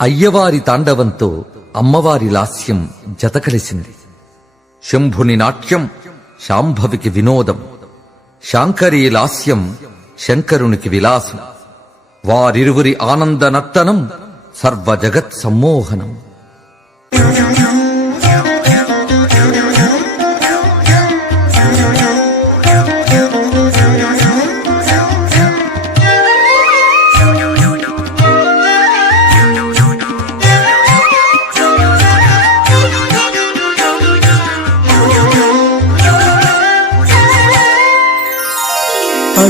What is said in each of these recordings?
అయ్యవారి తాండవంతో అమ్మవారి లాస్యం జతకలిసింది. శంభుని నాట్యం శాంభవికి వినోదం శాంకరీ లాస్యం శంకరునికి విలాసం వారిరువురి ఆనంద నర్తనం సర్వ జగత్ సమ్మోహనం.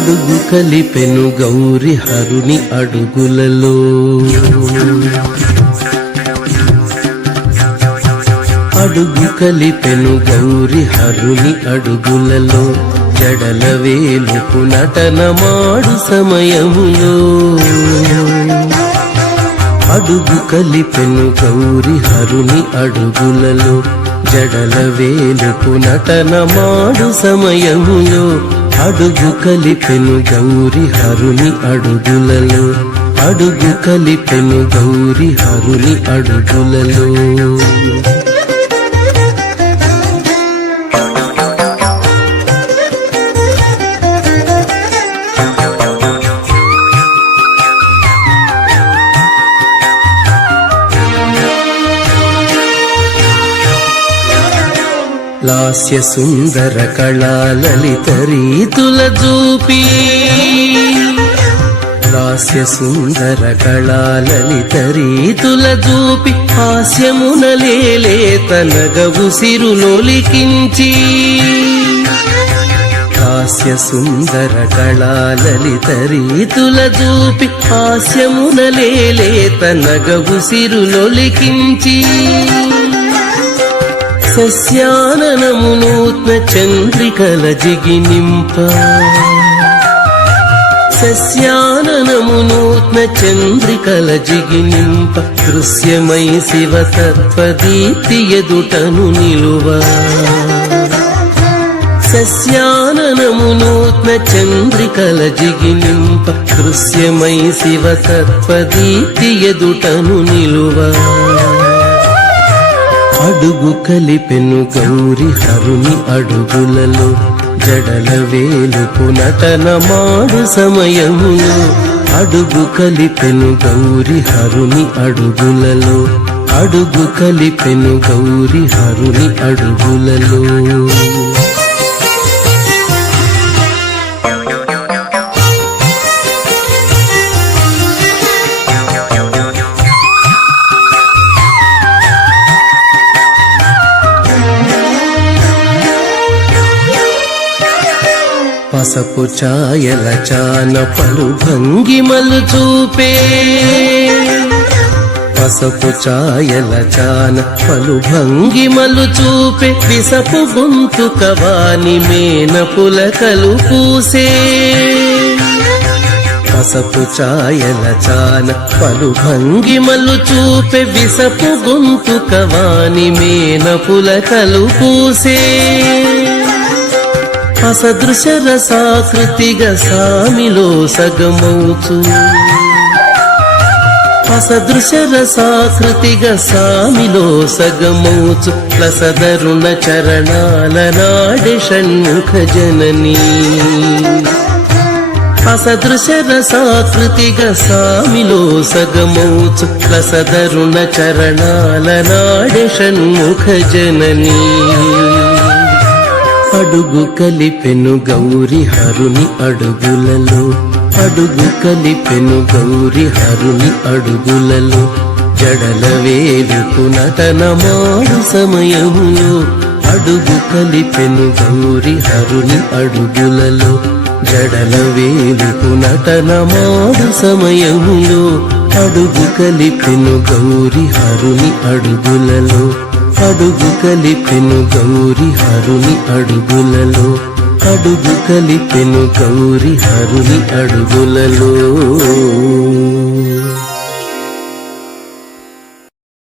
అడుగు కలిపెను గౌరి హరుని అడుగులలో. అడుగు కలిపెను గౌరి హరుని అడుగులలో. జడల వేలుపు నటనమాడు సమయములో. అడుగు కలిపెను గౌరి హరుని అడుగులలో. జడల వేలుపు నటనమాడు సమయములో. అడుగు కలిపెను గౌరి హరుని అడుగులలో. అడుగు కలిపెను గౌరి హరుని అడుగులలో. లాస్య సుందర కళాలలిత రీతుల చూపి లాస్య సుందర కళాలలిత రీతుల చూపి హాస్యమునలేలే తనగవు సిరులోలికించి హాస్య సుందర కళాలలిత రీతుల చూపి హాస్యమునలేలే తనగవు సిరులొలికించి సస్యాననము నూత్న చంద్రికల జిగి నింప సస్యాననము నూత్న చంద్రికల జిగి నింప దృశ్యమై శివ శివతత్వదీప్తి ఎదుటను నిలువ. సస్యాననము నూత్న చంద్రికల జిగి నింప దృశ్యమై శివ శివతత్వదీప్తి ఎదుటను నిలువా. అడుగు కలిపెను గౌరి హరుని అడుగులలో. జడల వేలుపు నటన మాడు సమయములో. అడుగు కలిపెను గౌరి హరుని అడుగులలో. అడుగు కలిపెను గౌరి హరుని అడుగులలో. పసపు ఛాయల చాన పలు భంగిమలు చూపే. పసపు ఛాయల చాన పలు భంగిమలు చూపే. విసపు గొంతు కవాని మేన పులకలు పూసే. పసపు ఛాయల చాన పలు భంగిమలు చూపే. విసపు గొంతు కవాని మేన పులకలు పూసే. అసదృశ రసాకృతిగా సామిలో సగమౌచు అసదృశ రసాకృతిగా సామిలో సగమౌచు లసదరుణ చరణాల నాడి షణ్ముఖ జననీ అసదృశ రసాకృతిగా సామిలో సగమౌచు లసదరుణ చరణాల నాడి షణ్ముఖ జననీ అడుగు కలిపెను గౌరి హరుని అడుగులలో. అడుగు కలిపెను గౌరి హరుని అడుగులలో. జడల వేలుకు నటన మాడు సమయములో అడుగు కలిపెను గౌరి హరుని అడుగులలో. జడల వేలుకు నటన మాడు సమయములో అడుగు కలిపెను గౌరి హరుని అడుగులలో. అడుగు కలిపెను గౌరి హరుని అడుగులలో. అడుగు కలిపెను గౌరి హరుని అడుగులలో.